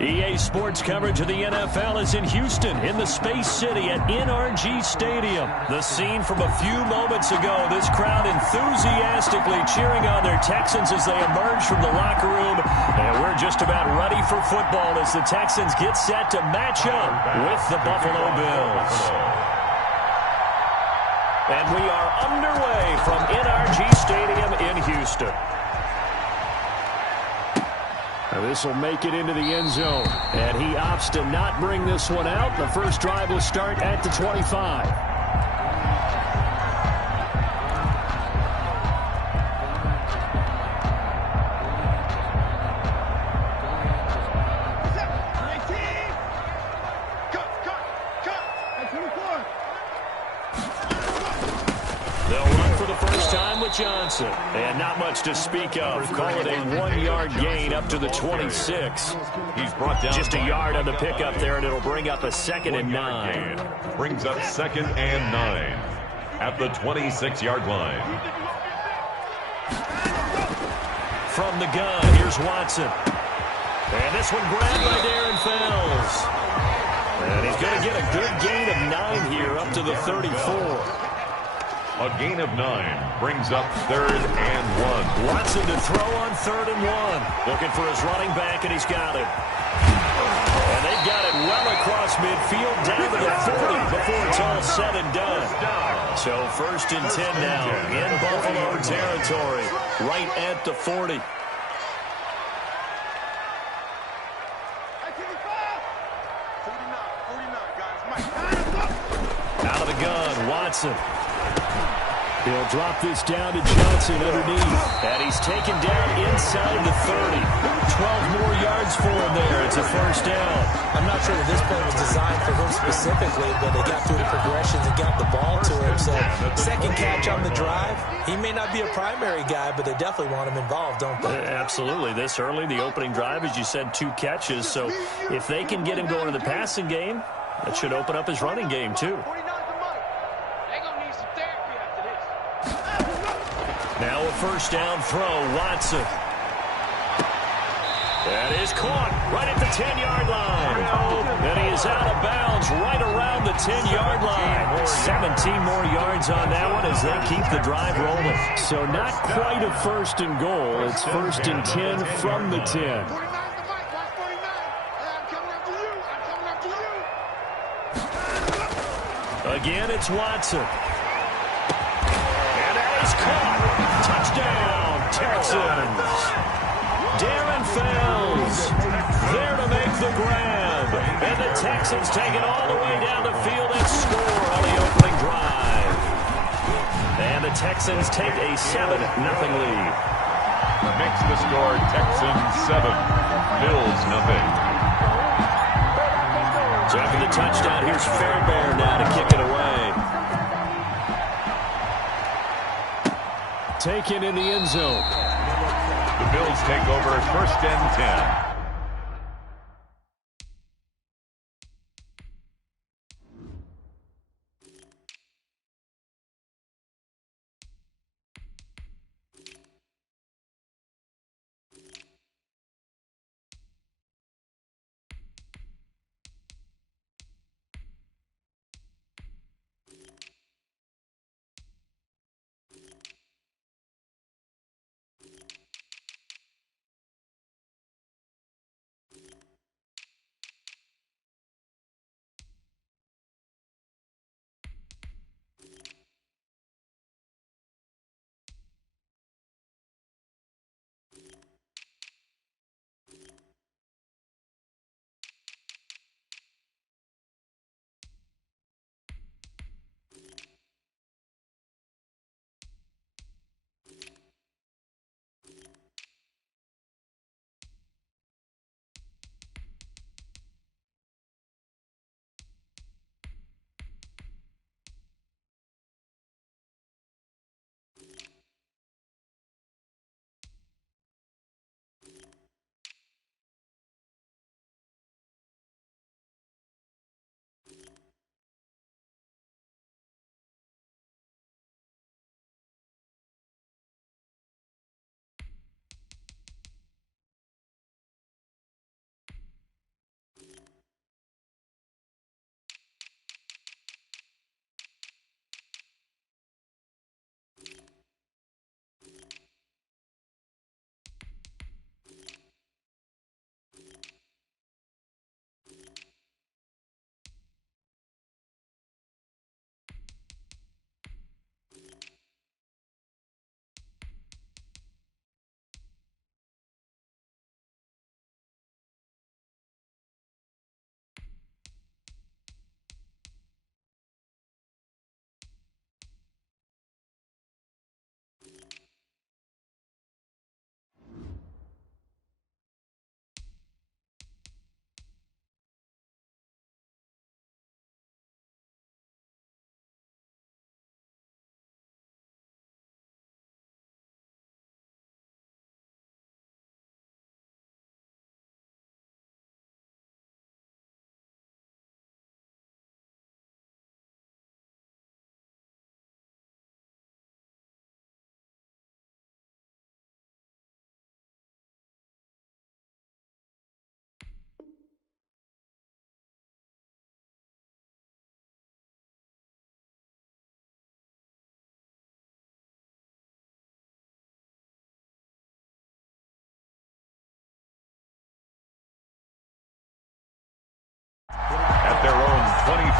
EA Sports coverage of the NFL is in Houston, in the Space City at NRG Stadium. The scene from a few moments ago, this crowd enthusiastically cheering on their Texans as they emerge from the locker room. And we're just about ready for football as the Texans get set to match up with the Buffalo Bills. And we are underway from NRG Stadium in Houston. This will make it into the end zone. And he opts to not bring this one out. The first drive will start at the 25. Johnson, and not much to speak of. Call it a 1-yard gain up to the 26. He's brought down just a yard on the pickup there, and it'll bring up a 2nd and 9. Brings up 2nd and 9 at the 26-yard line. From the gun, here's Watson. And this one grabbed by Darren Fells. And he's going to get a good gain of 9 here up to the 34. A gain of 9 brings up 3rd and 1. Watson to throw on 3rd and 1. Looking for his running back, and he's got it. And they've got it well across midfield down to the 40 before it's all said and done. So 1st and 10 now in Buffalo territory, right at the 40. Out of the gun, Watson. He'll drop this down to Johnson underneath. And he's taken down inside the 30. 12 more yards for him there. It's a 1st down. I'm not sure that this play was designed for him specifically, but they got through the progressions and got the ball to him. So 2nd catch on the drive. He may not be a primary guy, but they definitely want him involved, don't they? Absolutely. This early, the opening drive, as you said, 2 catches. So if they can get him going to the passing game, that should open up his running game too. Now a 1st down throw, Watson. That is caught right at the 10-yard line. And he is out of bounds right around the 10-yard line. 17 more yards on that one as they keep the drive rolling. So not quite a 1st and goal. It's 1st and 10 from the 10. Again, it's Watson. And that is caught. Touchdown, Texans. Darren Fells there to make the grab. And the Texans take it all the way down the field and score on the opening drive. And the Texans take a 7-0 lead. Makes the score Texans 7, Bills nothing. So after the touchdown, here's Fairbairn now to kick it away. Taken in the end zone. The Bills take over 1st and 10.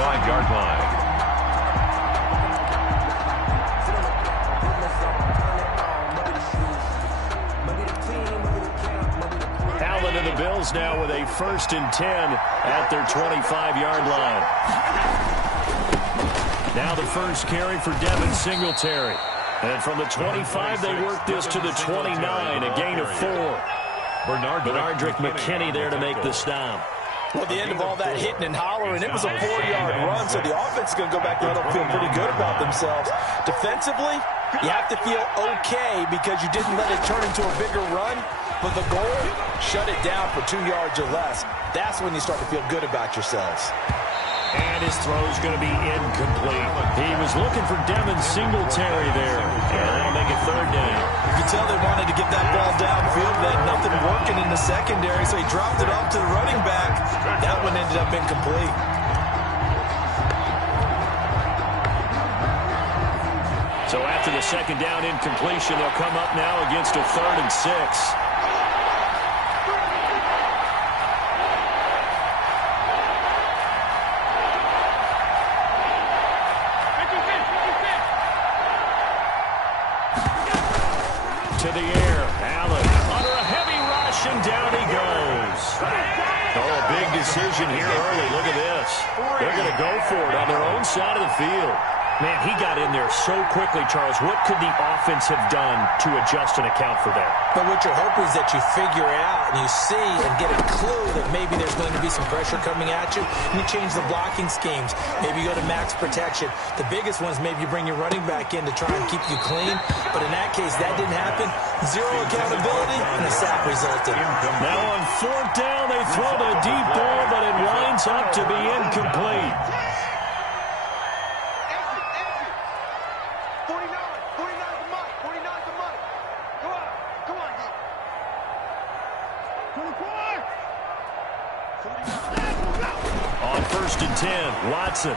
25-yard line. Allen and the Bills now with a 1st and 10 at their 25-yard line. Now the first carry for Devin Singletary. And from the 25, they work this to the 29, a gain of 4. Benardrick McKinney there to make the stop. Well, at the end of all that hitting and hollering, it was a 4-yard run, so the offense is going to go back there and feel pretty good about themselves. Defensively, you have to feel okay because you didn't let it turn into a bigger run. But the goal, shut it down for 2 yards or less. That's when you start to feel good about yourselves. And his throw's going to be incomplete. He was looking for Devin Singletary there. And that'll make it 3rd down. You can tell they wanted to get that ball downfield. They had nothing working in the secondary, so he dropped it off to the running back. That one ended up incomplete. So after the 2nd down incompletion, they'll come up now against a 3rd and 6. To the air, Allen under a heavy rush, and down he goes. Oh, a big decision here early. Look at this. They're going to go for it on their own side of the field. Man, he got in there so quickly, Charles. What could the offense have done to adjust and account for that? But what you're hoping is that you figure it out and you see and get a clue that maybe there's going to be some pressure coming at you, and you change the blocking schemes. Maybe you go to max protection. The biggest one is maybe you bring your running back in to try and keep you clean. But in that case, that didn't happen. Zero accountability, and a sack resulted. Now on 4th down, they throw the deep ball, but it winds up to be incomplete. On 1st and 10, Watson.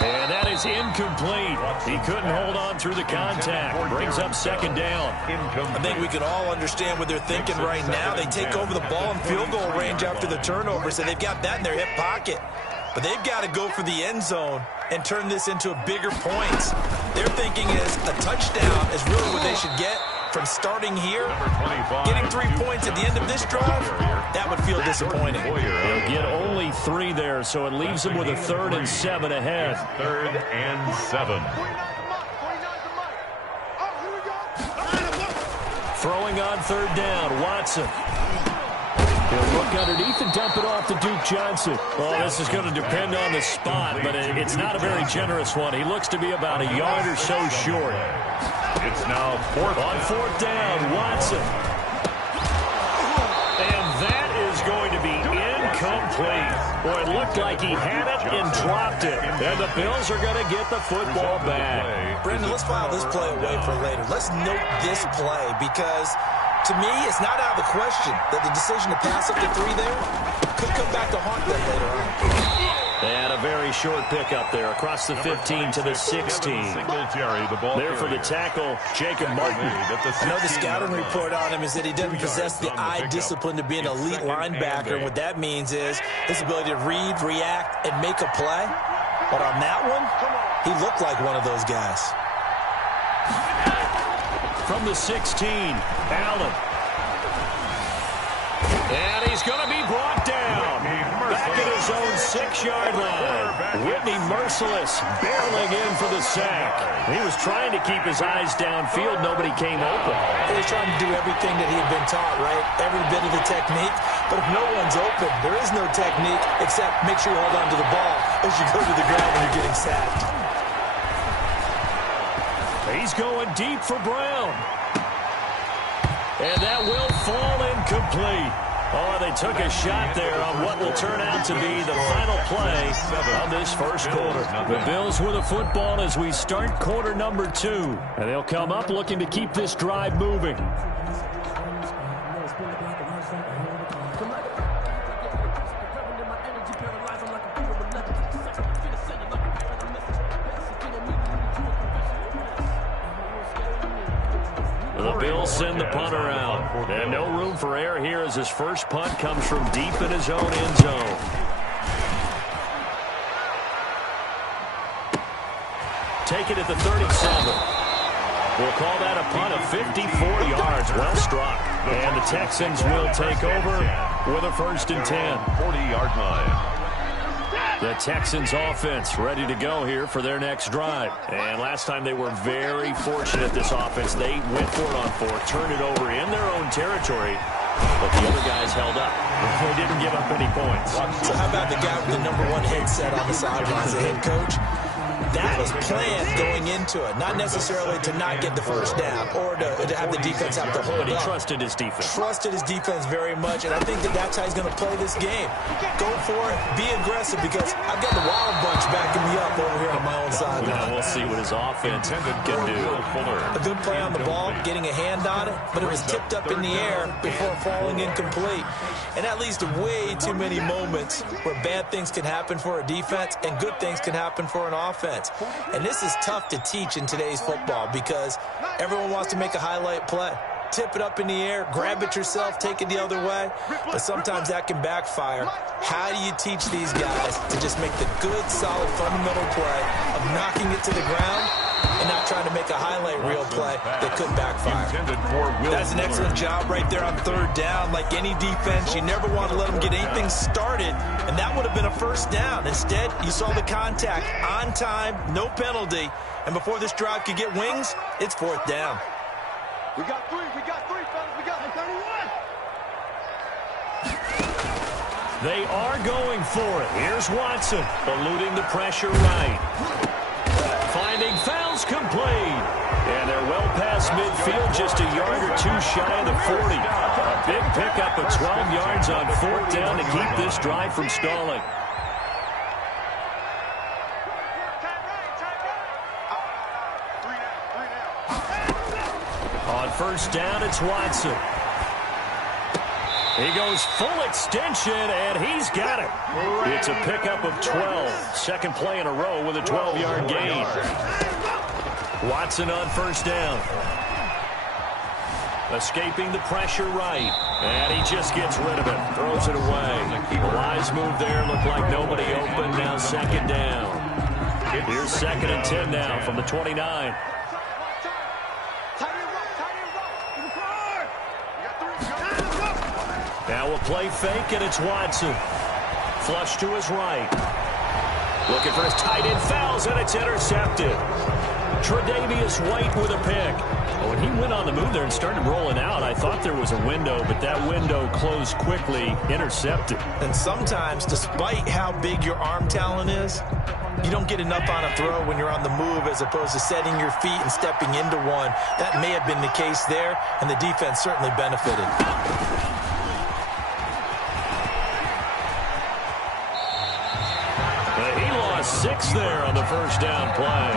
And that is incomplete. He couldn't hold on through the contact. Brings up 2nd down. I think we can all understand what they're thinking right now. They take over the ball in field goal range after the turnover, so they've got that in their hip pocket. But they've got to go for the end zone and turn this into bigger points. Their thinking is a touchdown is really what they should get from starting here. Getting 3 points at the end of this drive, that would feel disappointing. They'll get only 3 there, so it leaves them with a 3rd and 7 ahead. 3rd and 7. Throwing on 3rd down, Watson. He'll look underneath and dump it off to Duke Johnson. Well, this is going to depend on the spot, but it's not a very generous one. He looks to be about a yard or so short. It's now 4th. On 4th down, Watson. And that is going to be incomplete. Boy, it looked like he had it and dropped it. And the Bills are going to get the football back. Brendan, let's file this play away for later. Let's note this play because, to me, it's not out of the question that the decision to pass up the 3 there could come back to haunt them later on. They had a very short pickup there across the 15 to the 16. There for the tackle, Jacob Martin. I know the scouting report on him is that he doesn't possess the eye discipline to be an elite linebacker. And what that means is his ability to read, react, and make a play. But on that one, he looked like one of those guys. From the 16, Allen. And he's going to be brought down. Back at his own 6-yard line. Whitney Merciless barreling in for the sack. He was trying to keep his eyes downfield. Nobody came open. He was trying to do everything that he had been taught, right? Every bit of the technique. But if no one's open, there is no technique except make sure you hold on to the ball as you go to the ground when you're getting sacked. He's going deep for Brown. And that will fall incomplete. Oh, they took a shot there on what will turn out to be the final play of this first quarter. The Bills with the football as we start quarter number 2. And they'll come up looking to keep this drive moving. The Bills send the punter out. And no room for error here as his first punt comes from deep in his own end zone. Take it at the 37. We'll call that a punt of 54 yards. Well struck. And the Texans will take over with a 1st and 10. 40-yard line. The Texans offense ready to go here for their next drive. And last time they were very fortunate, this offense. They went for it on 4th, turned it over in their own territory, but the other guys held up. They didn't give up any points. So how about the guy with the #1 headset on the sidelines, the head coach? That was planned going into it, not necessarily to not get the 1st down or to have the defense have to hold up. But he trusted his defense. Trusted his defense very much, and I think that's how he's going to play this game. Go for it, be aggressive, because I've got the Wild Bunch backing me up over here on my own side. We'll see what his offense can do. A good play on the ball, getting a hand on it, but it was tipped up in the air before falling incomplete. And that leads to way too many moments where bad things can happen for a defense and good things can happen for an offense. And this is tough to teach in today's football because everyone wants to make a highlight play. Tip it up in the air, grab it yourself, take it the other way. But sometimes that can backfire. How do you teach these guys to just make the good, solid, fundamental play of knocking it to the ground and not trying to make a highlight reel play that could backfire? That's an excellent job right there on 3rd down. Like any defense, you never want to let them get anything started, and that would have been a 1st down. Instead, you saw the contact on time, no penalty, and before this drive could get wings, it's 4th down. We got 3, fellas. We got 31. They are going for it. Here's Watson, eluding the pressure right. Finding fouls complete. And they're well past midfield, just a yard or 2 shy of the 40. A big pickup of 12 yards on 4th down to keep this drive from stalling. On 1st down, it's Watson. He goes full extension, and he's got it. It's a pickup of 12. 2nd play in a row with a 12-yard gain. Watson on 1st down. Escaping the pressure right. And he just gets rid of it. Throws it away. The wise move there. Looked like nobody open. Now 2nd down. Here's 2nd and 10 now from the 29. Now a play fake, and it's Watson. Flush to his right. Looking for his tight end, fouls, and it's intercepted. Tre'Davious White with a pick. When he went on the move there and started rolling out, I thought there was a window, but that window closed quickly, intercepted. And sometimes, despite how big your arm talent is, you don't get enough on a throw when you're on the move as opposed to setting your feet and stepping into one. That may have been the case there, and the defense certainly benefited. He lost 6 there on the 1st down play.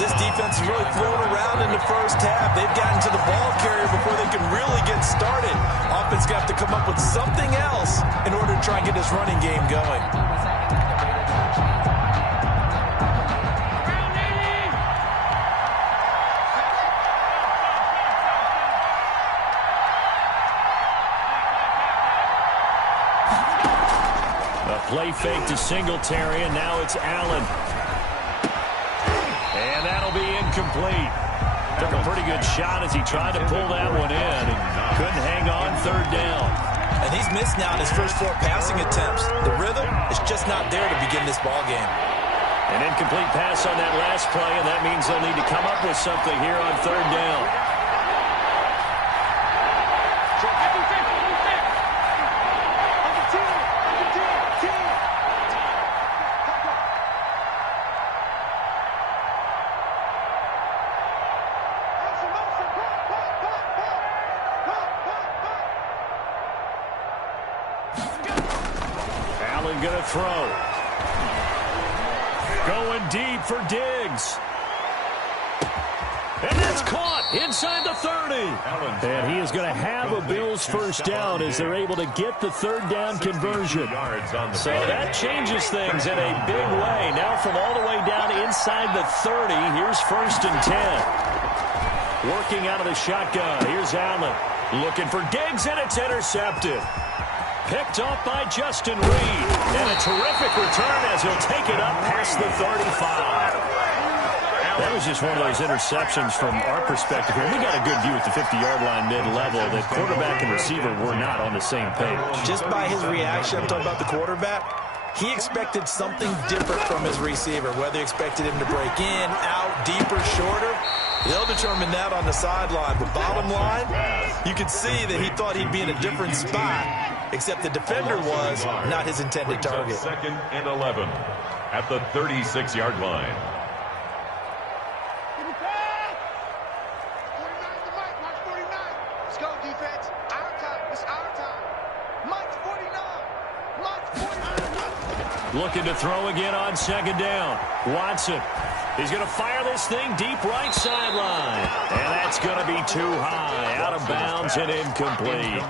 This defense is really thrown around in the 1st half. They've gotten to the ball carrier before they can really get started. Offense going to have to come up with something else in order to try and get this running game going. Play fake to Singletary, and now it's Allen. And that'll be incomplete. Took a pretty good shot as he tried to pull that one in and couldn't hang on 3rd down. And he's missed now in his first 4 passing attempts. The rhythm is just not there to begin this ball game. An incomplete pass on that last play, and that means they'll need to come up with something here on 3rd down. Gonna throw. Going deep for Diggs. And that's caught inside the 30. And he is going to have a Bills 1st down as they're able to get the 3rd down conversion. So that changes things in a big way. Now from all the way down inside the 30, here's 1st and 10. Working out of the shotgun. Here's Allen. Looking for Diggs, and it's intercepted. Picked off by Justin Reed. And a terrific return as he'll take it up past the 35. That was just one of those interceptions from our perspective here. We got a good view at the 50-yard line mid-level that quarterback and receiver were not on the same page. Just by his reaction, I'm talking about the quarterback, he expected something different from his receiver, whether he expected him to break in, out, deeper, shorter. They'll determine that on the sideline. But bottom line, you could see that he thought he'd be in a different spot, except the defender was not his intended target. 2nd and 11 at the 36-yard line. Looking to throw again on 2nd down. Watson. He's going to fire this thing deep right sideline. And that's going to be too high. Out of bounds and incomplete.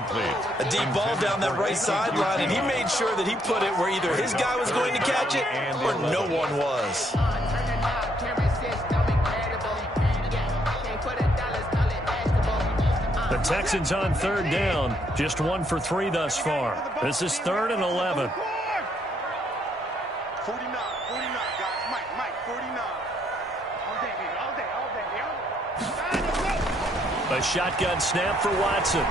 A deep ball down that right sideline, and he made sure that he put it where either his guy was going to catch it or no one was. The Texans on 3rd down. Just 1 for 3 thus far. This is 3rd and 11. 49, guys. Mike, 49. All day. A shotgun snap for Watson.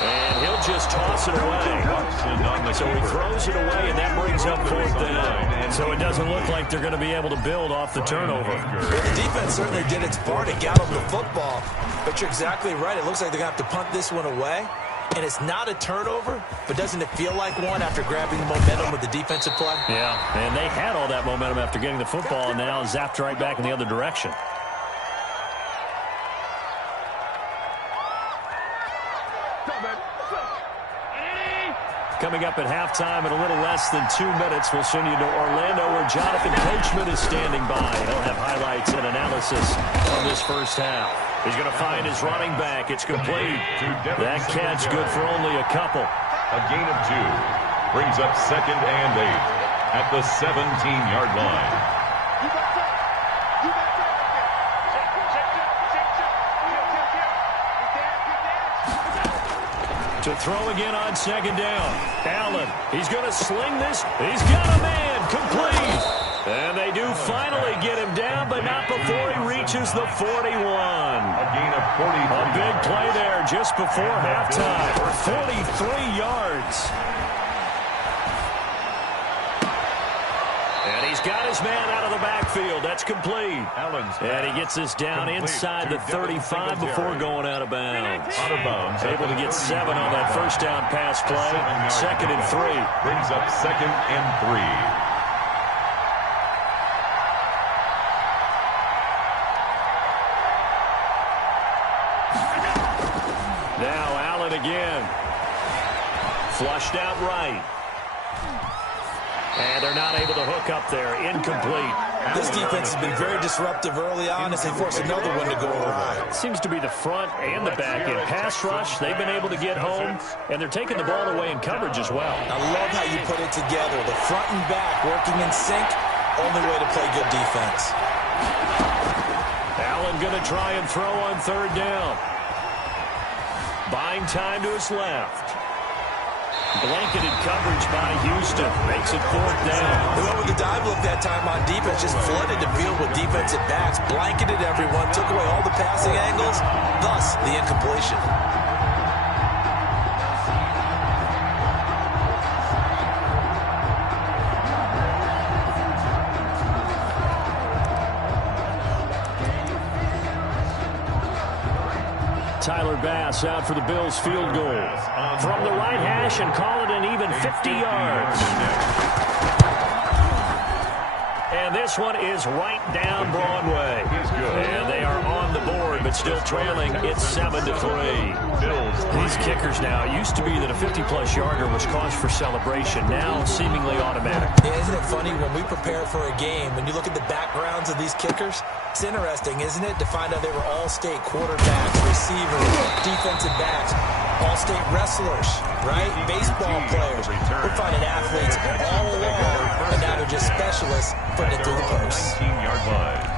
And he'll just toss it away. So he throws it away, and that brings up 4th down. So it doesn't look like they're going to be able to build off the turnover. Well, the defense certainly did its part to gallop the football. But you're exactly right. It looks like they're going to have to punt this one away. And it's not a turnover, but doesn't it feel like one after grabbing the momentum with the defensive play? Yeah, and they had all that momentum after getting the football, and now zapped right back in the other direction. Coming up at halftime in a little less than 2 minutes, we'll send you to Orlando where Jonathan Coachman is standing by. He'll have highlights and analysis on this first half. He's going to find his running back. It's complete. That catch good for only a couple. A gain of 2 brings up 2nd and 8 at the 17-yard line. To throw again on 2nd down. Allen, he's going to sling this. He's got a man, complete. And they do finally get him down, but not before he reaches the 41. A gain of 40. A big play there just before halftime. 43 yards. And he's got his man out of the backfield. That's complete. And he gets this down inside the 35 before going out of bounds. Out of bounds. Able to get 7 on that first down pass play. 2nd and 3. Brings up 2nd and 3. Now Allen again. Flushed out right. And they're not able to hook up there. Incomplete. This defense has been very disruptive early on as they force another one to go over. Seems to be the front and the back end. Pass rush, they've been able to get home, and they're taking the ball away in coverage as well. I love how you put it together. The front and back working in sync. Only way to play good defense. Allen going to try and throw on 3rd down. Buying time to his left. Blanketed coverage by Houston. Makes it 4th down. They went with the dive look that time on defense. Just flooded the field with defensive backs. Blanketed everyone. Took away all the passing angles. Thus, the incompletion. Tyler Bass out for the Bills field goal. From the right hash and call it an even 50 yards. And this one is right down Broadway. And they are on the board, but still trailing. It's 7-3. These kickers now, it used to be that a 50-plus yarder was cause for celebration. Now seemingly automatic. Yeah, isn't it funny when we prepare for a game, when you look at the backgrounds of these kickers, it's interesting, isn't it, to find out they were all-state quarterbacks, receivers, defensive backs, all-state wrestlers, right? Baseball players. We're finding athletes all along, and now they're just specialists putting it through the post. 19-yard line.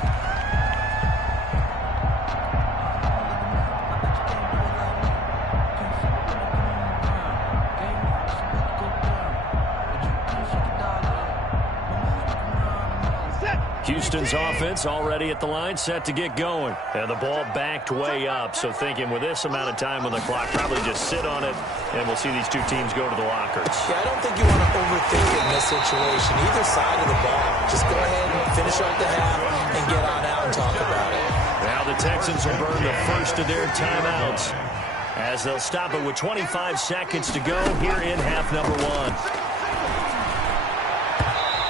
Houston's offense already at the line, set to get going. And the ball backed way up, so thinking with this amount of time on the clock, probably just sit on it, and we'll see these two teams go to the lockers. Yeah, I don't think you want to overthink it in this situation. Either side of the ball. Just go ahead and finish up the half and get on out and talk about it. Now the Texans will burn the first of their timeouts as they'll stop it with 25 seconds to go here in half number one.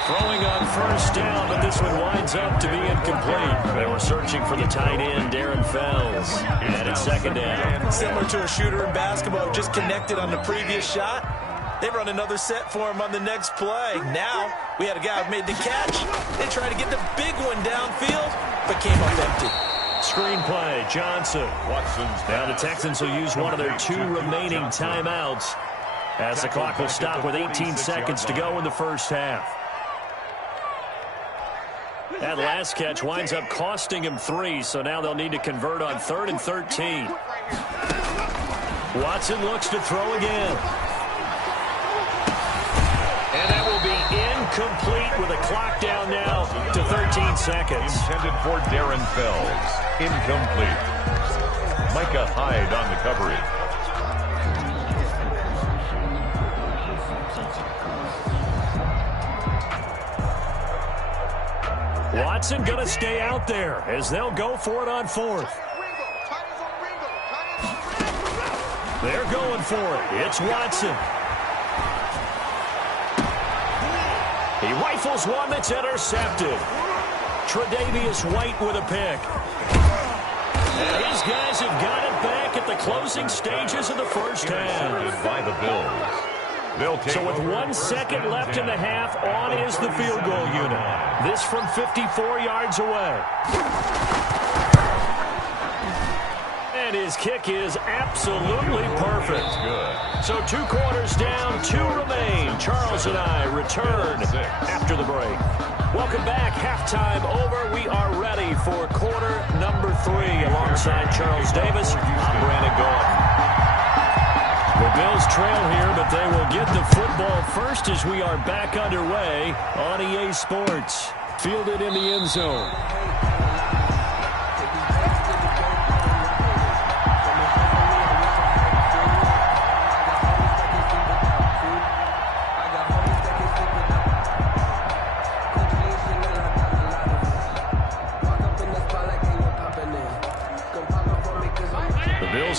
Throwing on first down, but this one winds up to be incomplete. They were searching for the tight end, Darren Fells. And it's second down. Similar to a shooter in basketball, just connected on the previous shot. They run another set for him on the next play. Now, we had a guy who made the catch. They tried to get the big one downfield, but came up empty. Screenplay, Johnson. Now the Texans will use one of their two remaining timeouts as the clock will stop with 18 seconds to go in the first half. That last catch winds up costing him 3, so now they'll need to convert on 3rd and 13. Watson looks to throw again. And that will be incomplete with a clock down now to 13 seconds. Intended for Darren Fells. Incomplete. Micah Hyde on the coverage. Watson going to stay out there as they'll go for it on 4th. They're going for it. It's Watson. He rifles one that's intercepted. Tre'Davious White with a pick. And his guys have got it back at the closing stages of the first half. By the Bills. So with 1 second left in the half, on is the field goal unit. This from 54 yards away. And his kick is absolutely perfect. So 2 quarters down, 2 remain. Charles and I return after the break. Welcome back. Halftime over. We are ready for quarter number 3. Alongside Charles Davis, I'm Brandon Gordon. The Bills trail here, but they will get the football first as we are back underway on EA Sports. Fielded in the end zone.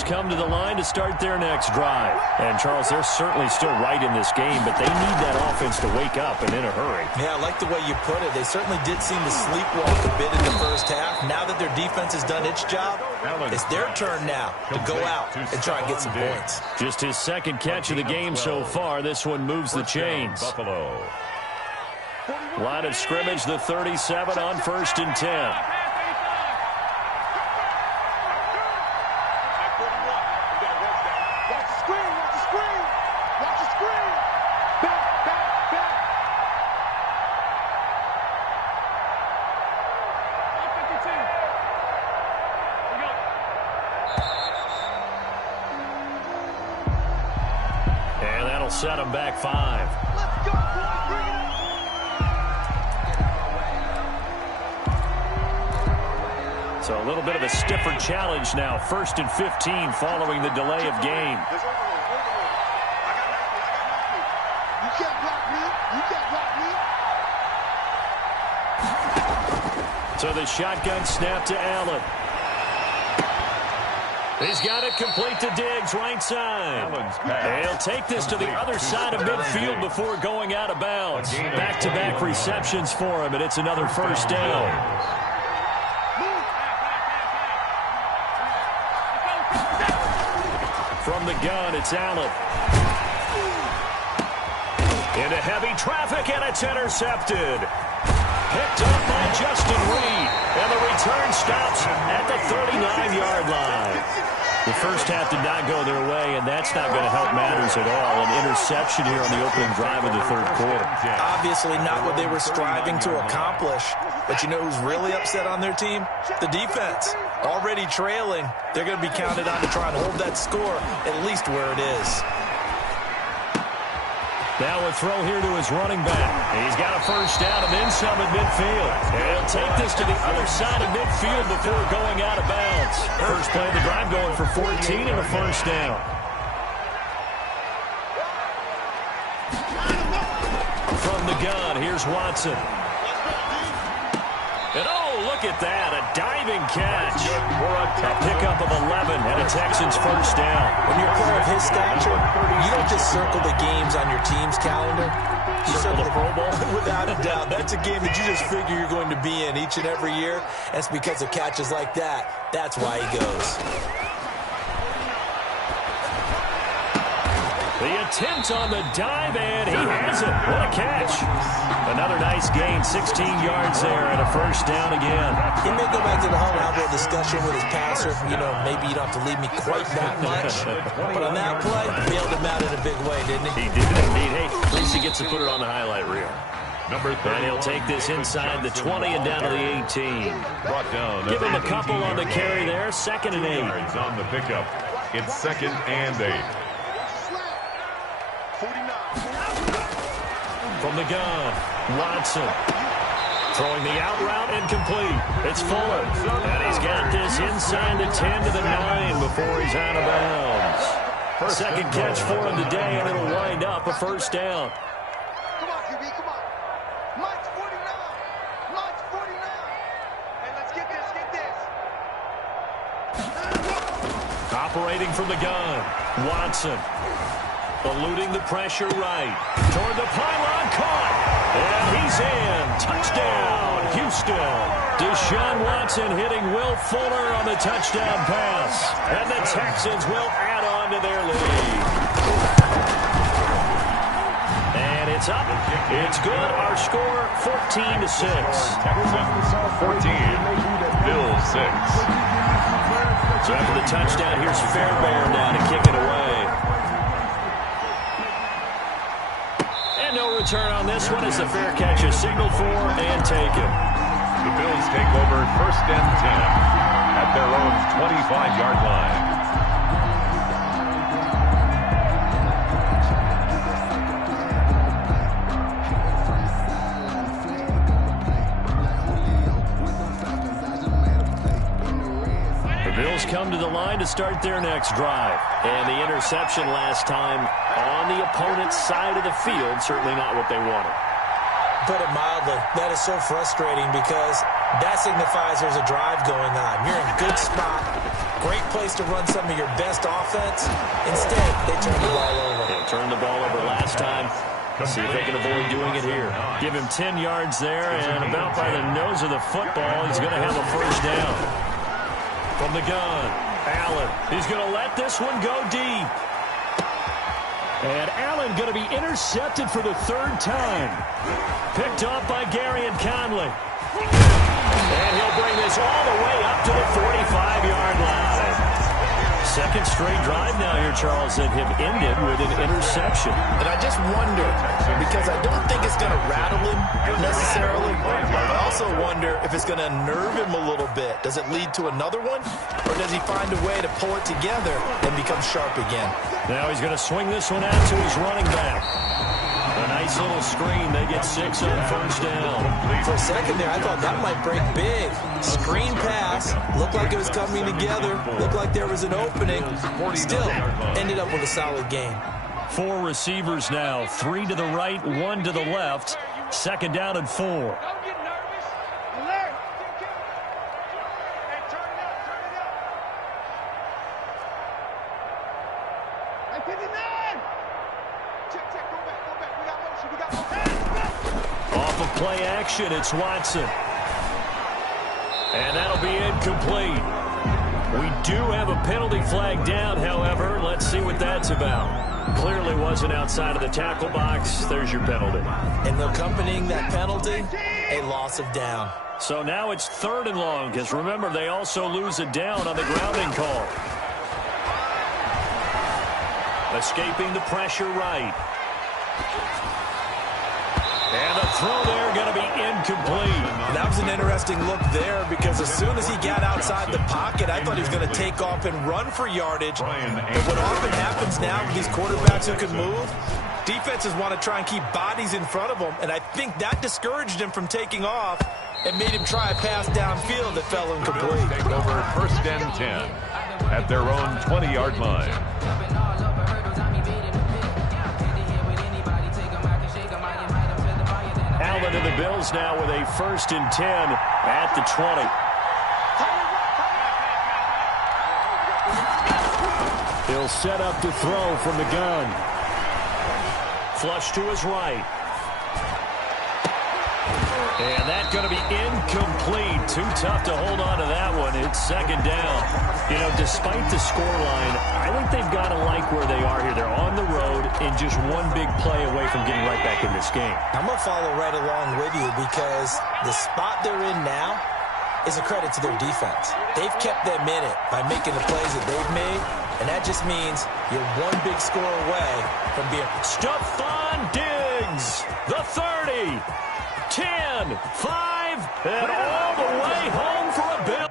Come to the line to start their next drive. And, Charles, they're certainly still right in this game, but they need that offense to wake up and in a hurry. Yeah, I like the way you put it. They certainly did seem to sleepwalk a bit in the first half. Now that their defense has done its job, it's their turn now to go out and try and get some points. Just his second catch of the game so far. This one moves the chains. Buffalo. Line of scrimmage, the 37 on 1st and 10. Set him back 5. Let's go, boy, so a little bit of a stiffer challenge now. 1st and 15 following the delay of game. You can't block me. You can't block me. So the shotgun snap to Allen. He's got it complete to Diggs, right side. He'll take this to the other side of midfield before going out of bounds. Back-to-back receptions for him, and it's another first down. From the gun, it's Allen. Into heavy traffic, and it's intercepted. Picked up by Justin Reed, and the return stops at the 39-yard line. The first half did not go their way, and that's not going to help matters at all. An interception here on the opening drive of the third quarter. Obviously not what they were striving to accomplish. But you know who's really upset on their team? The defense. Already trailing. They're going to be counted on to try and hold that score at least where it is. Now a throw here to his running back. He's got a first down and then some at midfield. And he'll take this to the other side of midfield before going out of bounds. First play of the drive going for 14 and a first down. From the gun, here's Watson. And oh, look at that, a diving catch for a pickup of 11 and a Texans first down. When you're a player of his stature, you don't just circle the games on your team's calendar. You circle the Pro Bowl. Without a doubt, that's a game that you just figure you're going to be in each and every year. And it's because of catches like that. That's why he goes. The attempt on the dive, and he has it. What a catch. Another nice gain, 16 yards there, and a first down again. He may go back to the huddle and have a little discussion with his passer. You know, maybe you don't have to leave me quite that much. But on that play, bailed him out in a big way, didn't he? He did indeed. Hey, at least he gets to put it on the highlight reel. Number 30. And he'll take this inside the 20 and down to the 18. Brought down. Give him a couple on the carry there, 2nd and 8. Yards on the pickup. It's 2nd and 8. From the gun, Watson. Throwing the out route incomplete. It's Fuller. And he's got this inside the 10 to the 9 before he's out of bounds. Second catch for him today, and it'll wind up a first down. Come on, QB, come on. March 49. March 49. Hey, let's get this. Operating from the gun, Watson. Eluding the pressure right. Toward the pylon, caught. And he's in. Touchdown, Houston. Deshaun Watson hitting Will Fuller on the touchdown pass. And the Texans will add on to their lead. And it's up. It's good. Our score, 14-6. Texans 14. Bills 6. So after the touchdown, here's Fairbairn now to kick it away. No return on this one as the fair catch is signaled for and taken. The Bills take over 1st and 10 at their own 25-yard line. The Bills come to the line to start their next drive. And the interception last time on the opponent's side of the field, certainly not what they wanted. Put it mildly, that is so frustrating because that signifies there's a drive going on. You're in a good spot, great place to run some of your best offense. Instead, they turn the ball over. They turned the ball over last time. See if they can avoid doing it here. Give him 10 yards there, and about by the nose of the football, he's going to have a first down. From the gun, Allen. He's going to let this one go deep. And Allen going to be intercepted for the 3rd time. Picked off by Garyon Conley. And he'll bring this all the way up to the 45-yard line. Second straight drive now here, Charles, that have ended with an interception. And I just wonder, because I don't think it's going to rattle him necessarily. I also wonder if it's going to unnerve him a little bit. Does it lead to another one? Or does he find a way to pull it together and become sharp again? Now he's going to swing this one out to his running back. A nice little screen. They get 6 on first down. For a second there, I thought that might break big. Screen pass. Looked like it was coming together. Looked like there was an opening. Still, ended up with a solid game. 4 receivers now. 3 to the right, 1 to the left. 2nd down and 4. Don't get nervous. Alert. Hey, turn it up, turn it up. Hey, 59. Check, go back. We got motion. Off of play action, it's Watson. And that'll be incomplete. We do have a penalty flag down, however. Let's see what that's about. Clearly wasn't outside of the tackle box. There's your penalty. And accompanying that penalty, a loss of down. So now it's 3rd and long, because remember, they also lose a down on the grounding call. Escaping the pressure right. And the throw there going to be incomplete. That was an interesting look there because as soon as he got outside the pocket, I thought he was going to take off and run for yardage. But what often happens now with these quarterbacks who can move, Defenses want to try and keep bodies in front of them, and I think that discouraged him from taking off and made him try a pass downfield that fell incomplete. Take over 1st and 10 at their own 20-yard line. Allen and the Bills now with a 1st and 10 at the 20. He'll set up to throw from the gun. Flush to his right. And that's going to be incomplete. Too tough to hold on to that one. It's 2nd down. You know, despite the scoreline, I think they've got to like where they are here. They're on the road and just one big play away from getting right back in this game. I'm going to follow right along with you because the spot they're in now is a credit to their defense. They've kept them in it by making the plays that they've made, and that just means you're one big score away from being... Stephon Diggs, the 30, 10, 5, and all the way home for a Bill.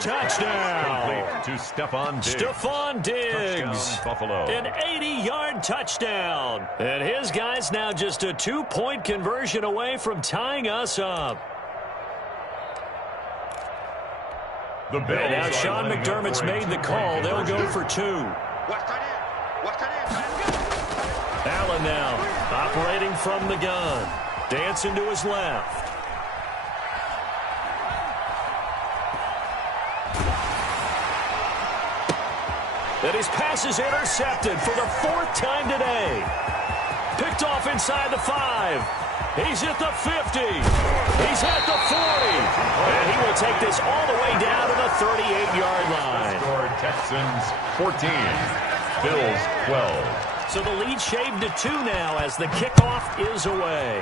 Touchdown to Stephon Diggs. Stephon Diggs. Touchdown, Buffalo. An 80-yard touchdown. And his guys now just a 2-point conversion away from tying us up. The Bills and now Sean McDermott's made the call. They'll go for 2. Allen now operating from the gun. Dancing to his left. And his pass is intercepted for the 4th time today. Picked off inside the 5. He's at the 50. He's at the 40. And he will take this all the way down to the 38-yard line. Score Texans 14, Bills 12. So the lead shaved to 2 now as the kickoff is away.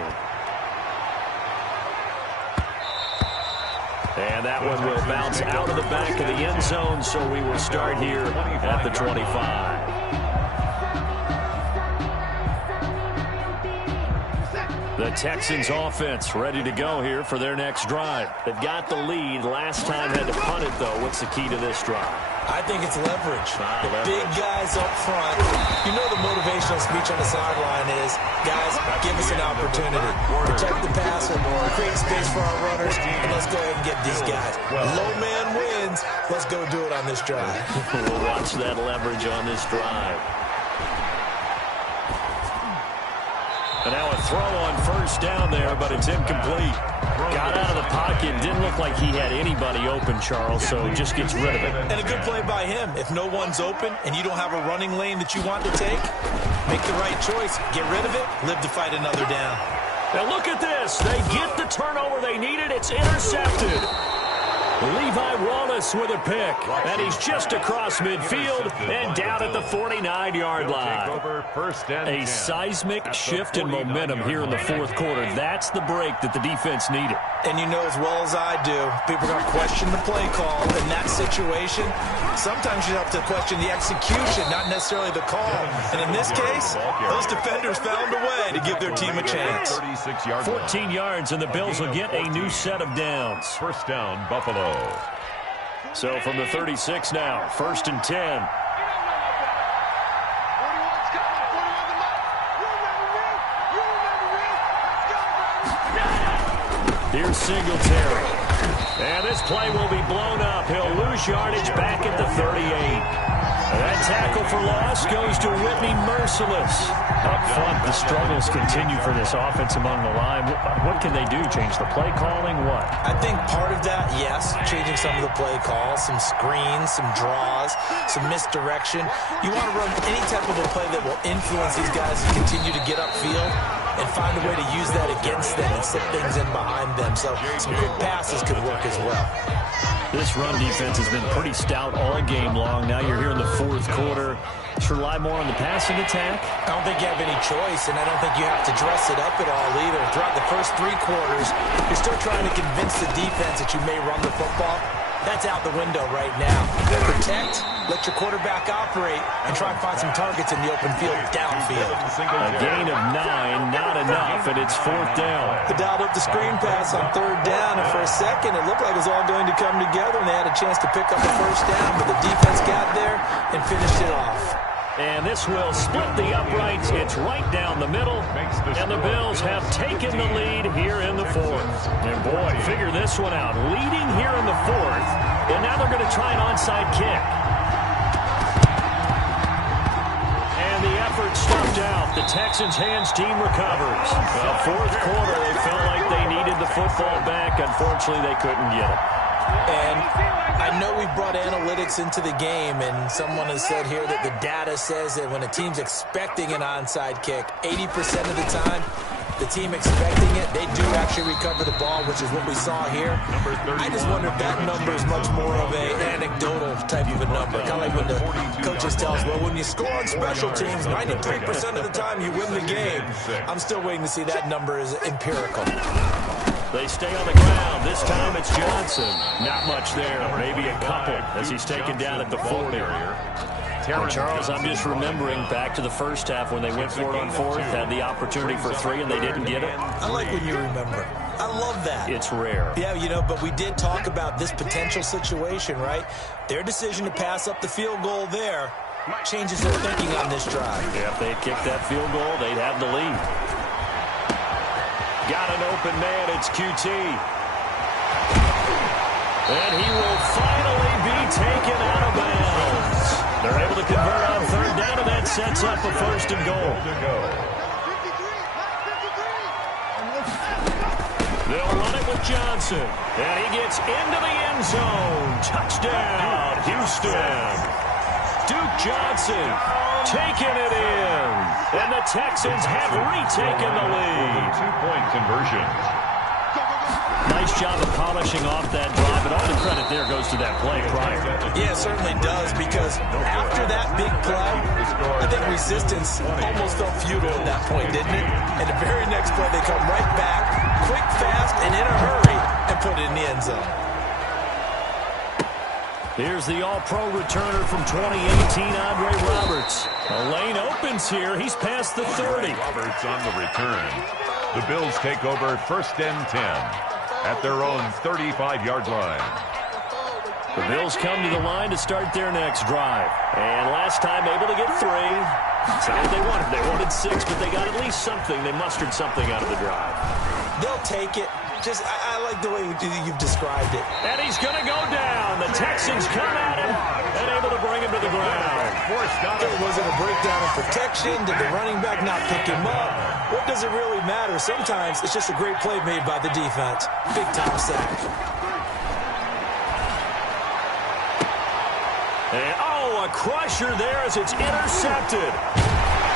And that one will bounce out of the back of the end zone, so we will start here at the 25. The Texans offense ready to go here for their next drive. They've got the lead. Last time had to punt it, though. What's the key to this drive? I think it's leverage. The big guys up front. You know the motivational speech on the sideline is, guys, give us an opportunity. Protect the passer, create space for our runners, and let's go ahead and get these guys. Low man wins. Let's go do it on this drive. We'll watch that leverage on this drive. And now a throw on 1st down there, but it's incomplete. Got out of the pocket. Didn't look like he had anybody open, Charles, so just gets rid of it. And a good play by him. If no one's open and you don't have a running lane that you want to take, make the right choice. Get rid of it. Live to fight another down. Now look at this. They get the turnover they needed. It's intercepted. Levi Wallace with a pick. And he's just across midfield and down at the 49-yard line. A seismic shift in momentum here in the 4th quarter. That's the break that the defense needed. And you know as well as I do, people are going to question the play call in that situation. Sometimes you have to question the execution, not necessarily the call. And in this case, those defenders found a way to give their team a chance. 14 yards, and the Bills will get a new set of downs. 1st down, Buffalo. So from the 36 now, 1st and 10. Here's Singletary. And this play will be blown up. He'll lose yardage back at the 38. That tackle for loss goes to Whitney Merciless. Up front, the struggles continue for this offense among the line. What can they do? Change the play calling? What? I think part of that, yes, changing some of the play calls, some screens, some draws, some misdirection. You want to run any type of a play that will influence these guys to continue to get upfield and find a way to use that against them and slip things in behind them. So some quick passes could work as well. This run defense has been pretty stout all game long. Now you're here in the 4th quarter, rely more on the passing attack? I don't think you have any choice, and I don't think you have to dress it up at all either. Throughout the first 3 quarters, you're still trying to convince the defense that you may run the football. That's out the window right now. Protect, let your quarterback operate, and try and find some targets in the open field downfield. A gain of 9, not enough, and it's 4th down. They dialed up the screen pass on 3rd down, and for a second, it looked like it was all going to come together, and they had a chance to pick up the 1st down, but the defense got there and finished it off. And this will split the uprights. It's right down the middle. And the Bills have taken the lead here in the 4th. And boy, figure this one out. Leading here in the 4th. And now they're going to try an onside kick. And the effort stopped out. The Texans' hands team recovers. Well, 4th quarter, they felt like they needed the football back. Unfortunately, they couldn't get it. And I know we brought analytics into the game, and someone has said here that the data says that when a team's expecting an onside kick, 80% of the time, the team expecting it, they do actually recover the ball, which is what we saw here. I just wonder if that number is much more of an anecdotal type of a number. Kind of like when the coaches tell us, well, when you score on special teams, 93% of the time you win the game. I'm still waiting to see that number is empirical. They stay on the ground. This time it's Johnson. Not much there. Maybe a couple as he's taken down at the 40. And Charles, I'm just remembering back to the first half when they went for it on 4th, had the opportunity for 3, and they didn't get it. I like when you remember. I love that. It's rare. Yeah, but we did talk about this potential situation, right? Their decision to pass up the field goal there changes their thinking on this drive. Yeah, if they had kicked that field goal, they'd have the lead. Got an open man, it's QT. And he will finally be taken out of bounds. They're able to convert on 3rd down, and that sets up a 1st and goal. They'll run it with Johnson. And he gets into the end zone. Touchdown, Houston. Duke Johnson taking it in. And the Texans have retaken the lead. 2-point conversion. Nice job of polishing off that drive, but all the credit there goes to that play prior. Yeah, it certainly does, because after that big play, I think resistance almost felt futile at that point, didn't it? And the very next play, they come right back, quick, fast, and in a hurry, and put it in the end zone. Here's the all-pro returner from 2018, Andre Roberts. A lane opens here. He's past the 30. Roberts on the return. The Bills take over 1st and 10 at their own 35-yard line. The Bills come to the line to start their next drive. And last time able to get 3. That's not what they wanted. They wanted 6, but they got at least something. They mustered something out of the drive. They'll take it. I like the way you've described it. And he's going to go down. The Texans come at him and able to bring him to the ground. Was it a breakdown in protection? Did the running back not pick him up? What does it really matter? Sometimes it's just a great play made by the defense. Big-time sack. And, a crusher there as it's intercepted.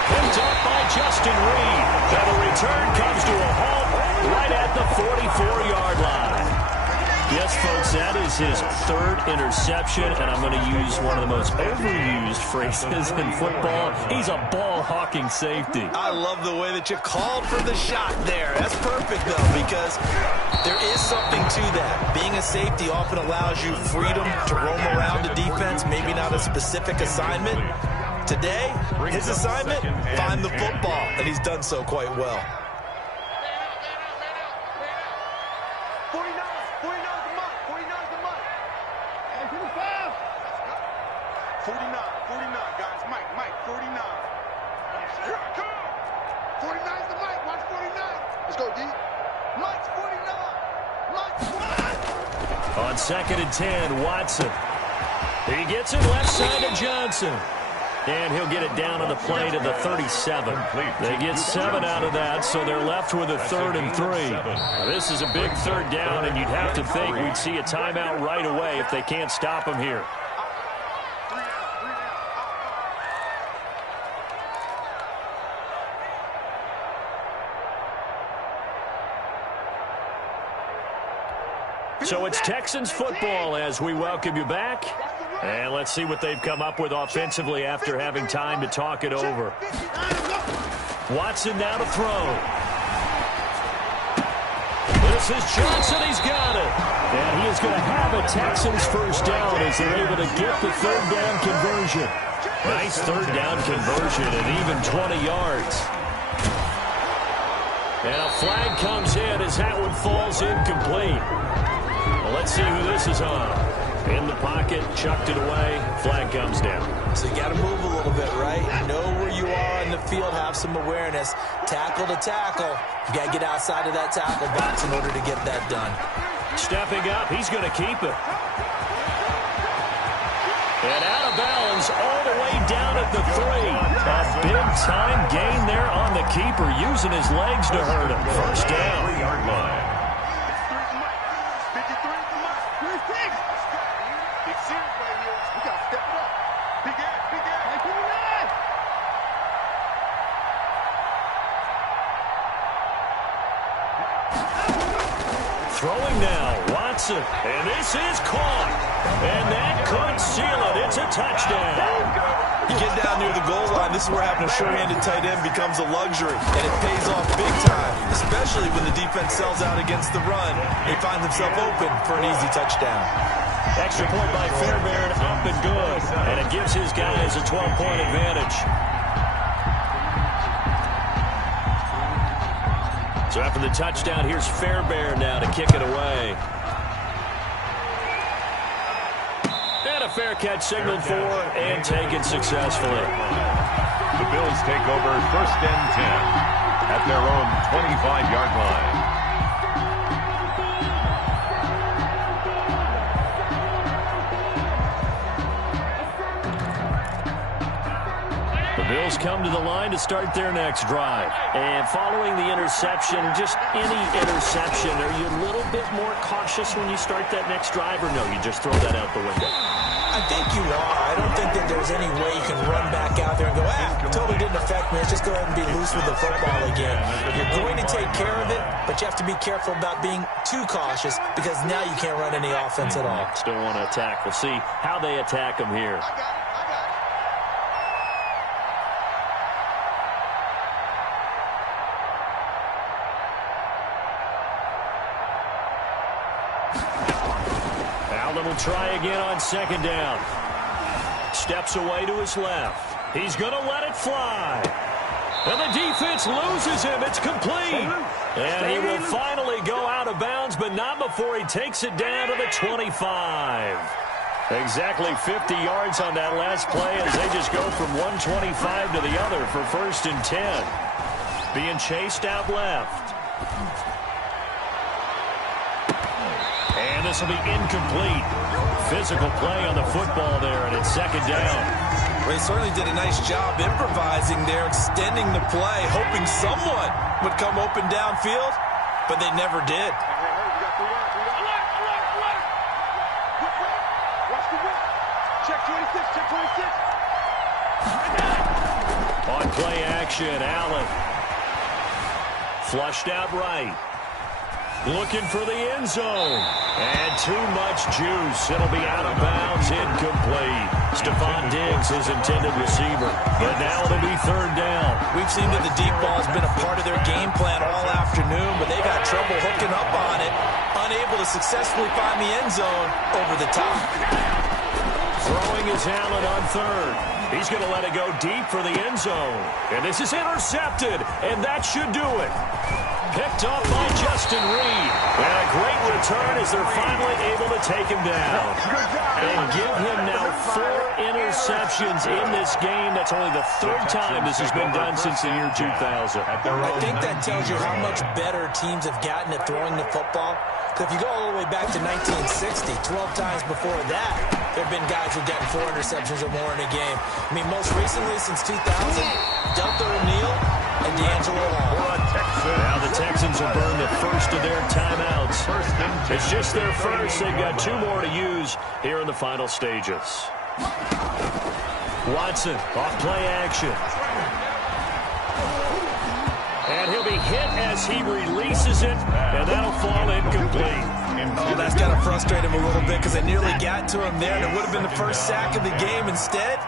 Picked up by Justin Reed. And the return comes to a halt right at the 44-yard line. Yes, folks, that is his 3rd interception, and I'm going to use one of the most overused phrases in football. He's a ball-hawking safety. I love the way that you called for the shot there. That's perfect, though, because there is something to that. Being a safety often allows you freedom to roam around the defense, maybe not a specific assignment. Today, his assignment, find the football, and he's done so quite well. 49, guys. Mike, 49. Here I come. 49's the Mike. Watch 49. Let's go, D. Mike's 49. Mike's 49. On 2nd and 10, Watson. He gets it left side to Johnson. And he'll get it down on the play to the 37. They get 7 out of that, so they're left with a 3rd and 3. Now, this is a big 3rd down, and you'd have to think we'd see a timeout right away if they can't stop him here. So it's Texans football as we welcome you back. And let's see what they've come up with offensively after having time to talk it over. Watson now to throw. This is Johnson. He's got it. And he is going to have a Texans first down as they're able to get the third down conversion. Nice third down conversion and even 20 yards. And a flag comes in as that one falls incomplete. Well, let's see who this is on. In the pocket, chucked it away, flag comes down. So you got to move a little bit, right? Know where you are in the field, have some awareness. Tackle to tackle. You got to get outside of that tackle box in order to get that done. Stepping up, he's going to keep it. And out of bounds all the way down at the 3. A big-time gain there on the keeper, using his legs to hurt him. First down. 3-yard line. Throwing now, Watson, and this is caught, and that could seal it. It's a touchdown. You get down near the goal line, this is where having a sure-handed tight end becomes a luxury, and it pays off big time, especially when the defense sells out against the run. He finds himself open for an easy touchdown. Extra point by Fairbairn, up and good, and it gives his guys a 12-point advantage. So after the touchdown, here's Fairbairn now to kick it away. And a fair catch signaled for and taken successfully. The Bills take over first and 10 at their own 25-yard line. Bills come to the line to start their next drive. And following the interception, just any interception, are you a little bit more cautious when you start that next drive, or no, you just throw that out the window? I think you are. I don't think that there's any way you can run back out there and go, totally didn't affect me. Let's just go ahead and be loose with the football again. You're going to take care of it, but you have to be careful about being too cautious because now you can't run any offense at all. Still want to attack. We'll see how they attack them here. Allen will try again on second down. Steps away to his left. He's going to let it fly. And the defense loses him. It's complete. And he will finally go out of bounds, but not before he takes it down to the 25. Exactly 50 yards on that last play as they just go from 125 to the other for first and 10. Being chased out left. And this will be incomplete. Physical play on the football there, and it's second down. Well, he certainly did a nice job improvising there, extending the play, hoping someone would come open downfield, but they never did. Check 26, check 26. On play action, Allen. Flushed out right. Looking for the end zone. And too much juice. It'll be out of bounds, incomplete. Stephon Diggs, his intended receiver. But now it'll be third down. We've seen that the deep ball has been a part of their game plan all afternoon, but they've had trouble hooking up on it. Unable to successfully find the end zone over the top. Throwing his Allen on third. He's going to let it go deep for the end zone. And this is intercepted, and that should do it. Picked off by Justin Reed. And a great return as they're finally able to take him down. And give him now 4 interceptions in this game. That's only the third time this has been done since the year 2000. I think that tells you how much better teams have gotten at throwing the football. Because if you go all the way back to 1960, 12 times before that, there have been guys who've gotten 4 interceptions or more in a game. I mean, most recently since 2000, Delta O'Neal and D'Angelo Hall. Now the Texans will burn the first of their timeouts. It's just their first. They've got 2 more to use here in the final stages. Watson off play action. And he'll be hit as he releases it, and that'll fall incomplete. Oh, that's got to frustrate him a little bit because they nearly got to him there, and it would have been the first sack of the game. Instead,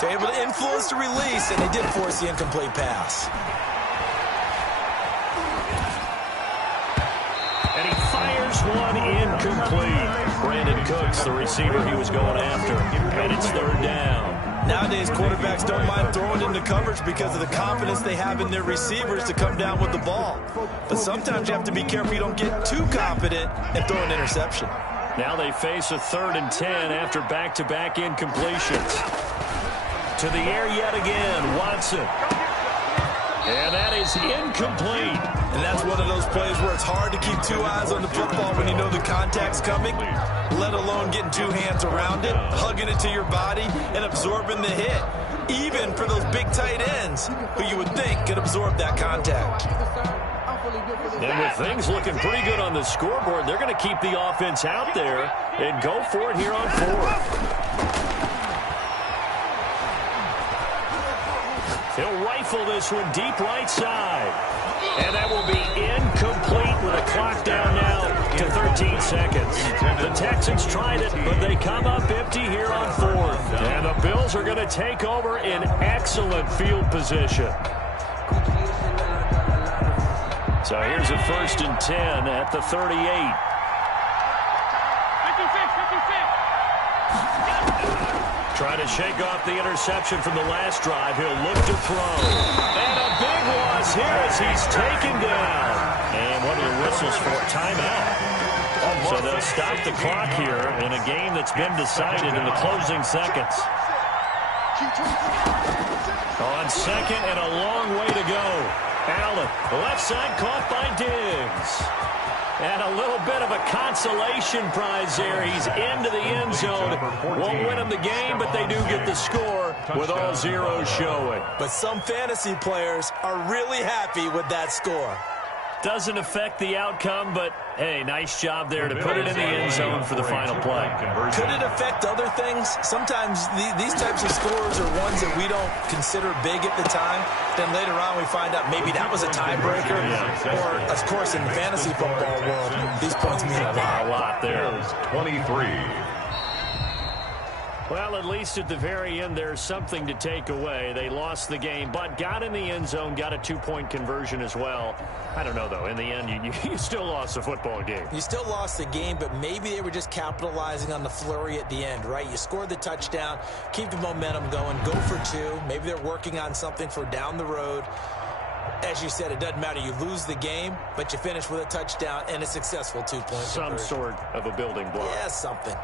they're able to influence the release, and they did force the incomplete pass. And he fires one incomplete. Brandon Cooks, the receiver he was going after, and it's third down. Nowadays, quarterbacks don't mind throwing into coverage because of the confidence they have in their receivers to come down with the ball. But sometimes you have to be careful you don't get too confident and throw an interception. Now they face a 3rd and 10 after back-to-back incompletions. To the air yet again, Watson. And that is incomplete. And that's one of those plays where it's hard to keep 2 eyes on the football when you know the contact's coming, let alone getting 2 hands around it, hugging it to your body, and absorbing the hit. Even for those big tight ends who you would think could absorb that contact. And with things looking pretty good on the scoreboard, they're going to keep the offense out there and go for it here on 4th. He'll rifle this one deep right side. And that will be incomplete with a clock down now to 13 seconds. The Texans tried it, but they come up empty here on 4th. And the Bills are going to take over in excellent field position. So here's a 1st and 10 at the 38. Trying to shake off the interception from the last drive. He'll look to throw. And a big loss here as he's taken down. And what are the whistles for? Timeout. So they'll stop the clock here in a game that's been decided in the closing seconds. On 2nd and a long way to go. Allen, left side caught by Diggs. And a little bit of a consolation prize there. He's into the end zone. Won't win him the game, but they do get the score with all zeros showing. But some fantasy players are really happy with that score. Doesn't affect the outcome, but, hey, nice job there to put it in the end zone for the final play. Could it affect other things? Sometimes these types of scores are ones that we don't consider big at the time. Then later on we find out maybe that was a tiebreaker. Or, of course, in the fantasy football world, these points mean a lot. A lot there. 23. Well, at least at the very end, there's something to take away. They lost the game, but got in the end zone, got a 2-point conversion as well. I don't know, though. In the end, you still lost the football game. You still lost the game, but maybe they were just capitalizing on the flurry at the end, right? You scored the touchdown, keep the momentum going, go for 2. Maybe they're working on something for down the road. As you said, it doesn't matter. You lose the game, but you finish with a touchdown and a successful 2-point conversion. Some sort of a building block. Yeah, something.